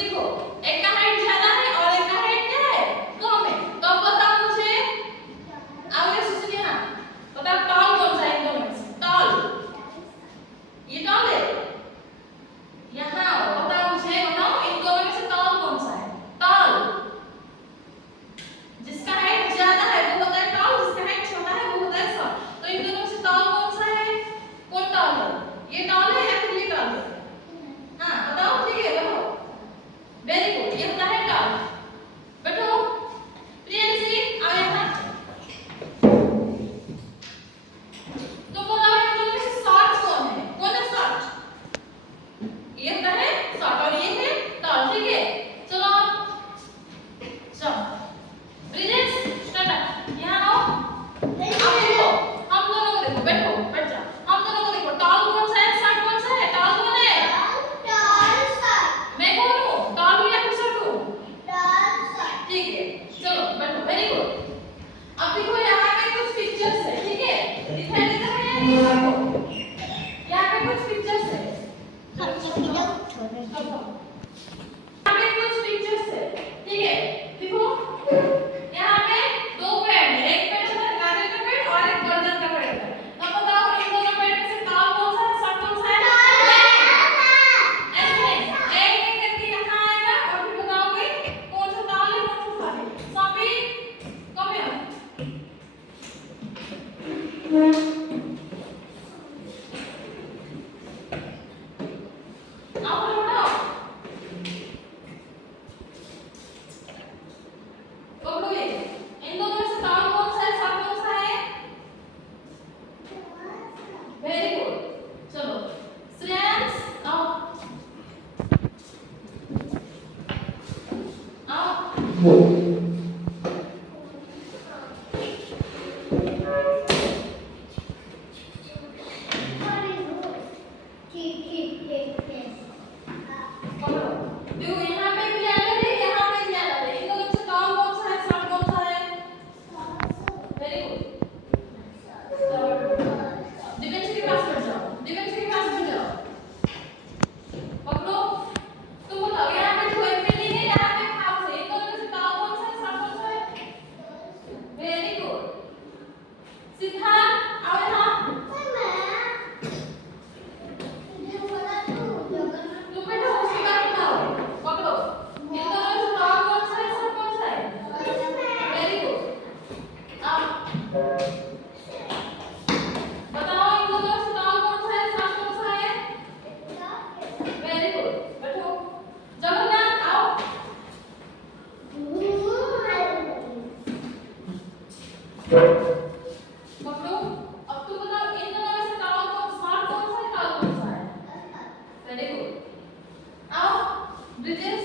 देखो एक का हाइट ज्यादा है और एक का हाइट क्या है, कम है। तो अब बताओ मुझे, आओ ये सुनिए यहाँ, बताओ टॉल कौन सा है इन दोनों में से? टॉल, ये टॉल है। यहाँ आओ, बताओ मुझे, बताओ इन दोनों में से टॉल कौन सा है? टॉल, जिसका हाइट ज्यादा है वो होता है टॉल, जिसका हाइट छोटा है वो होता है शॉर्ट। तो इन दोनों में से टॉल कौन सा है? कौन टॉल है? ये टॉल है या फिर ये टॉल है? हाँ बताओ, ठीक है बताओ। वेरी गुड, ये होता है टॉल। बैठो प्रियंशी, आओ यहाँ। तो बताओ इन दोनों में से शॉर्ट कौन है? कौन है शॉर्ट? ये होता है शॉर्ट और ये है टॉल, ठीक है। चलो चलो ब्रिजेश स्टार्ट, यहाँ आओ। अब देखो हम दोनों को, देखो बैठो, बैठ जाओ। हम दोनों को देखो, टॉल कौन सा है, शॉर्ट कौन सा है? टॉल कौन है? Tall short. मैं कौन हूँ, टॉल हूँ या फिर शॉर्ट हूँ? Tall short. ठीक है, चलो बैठो, वेरी गुड। अब देखो यहाँ पे कुछ पिक्चर्स है, ठीक है, दिखाई देता है या नहीं आपको? यहाँ पे कुछ पिक्चर्स है, यहाँ पे कुछ पिक्चर्स है, ठीक है। देखो यहाँ पे दो पेड़ है, एक पेड़ है गाजर का पेड़ और एक गर्दन का पेड़ है। तो बताओ इन दोनों पेड़ में से टॉल कौन सा है, शॉर्ट कौन सा है? ऐसे नहीं, एक एक करके यहाँ आएगा और फिर बताओगे कौन सा टॉल है कौन सा शॉर्ट है। सभी कम है। आओ बताओ, पकड़ो ये, इन दोनों में से टॉल कौन सा है, शॉर्ट कौन सा है? वेरी गुड, चलो श्रेयांश आओ, आओ। पकड़ो, देखो यहाँ पे भी अलग है, यहाँ पे भी अलग है। इन दोनों में से टॉल कौन सा है, शॉर्ट कौन सा है? Very good. दिव्यांश के पास बैठ जाओ, दिव्यांश के पास बैठ जाओ। पकड़ो, तुम बताओ यहाँ पे जो एक बिल्डिंग है, यहाँ पे एक हाउस है, इन दोनों में से टॉल कौन सा है, शॉर्ट कौन सा है? Very good. सिद्धार्थ आओ यहाँ, तुम बैठो उसके बाद बताओ। पकड़ो, इन दोनों में से टॉल कौन सा है, शॉर्ट कौन सा है? Very good. अब बताओ इन दोनों में से टॉल कौन सा है, शॉर्ट कौन सा है? वेरी गुड, बैठो। जगन्नाथ आओ। पकड़ो, अब तुम बताओ इन दोनों में से टॉल कौन, शॉर्ट कौन सा है, टॉल कौन सा है? Very good. आओ ब्रिजेश,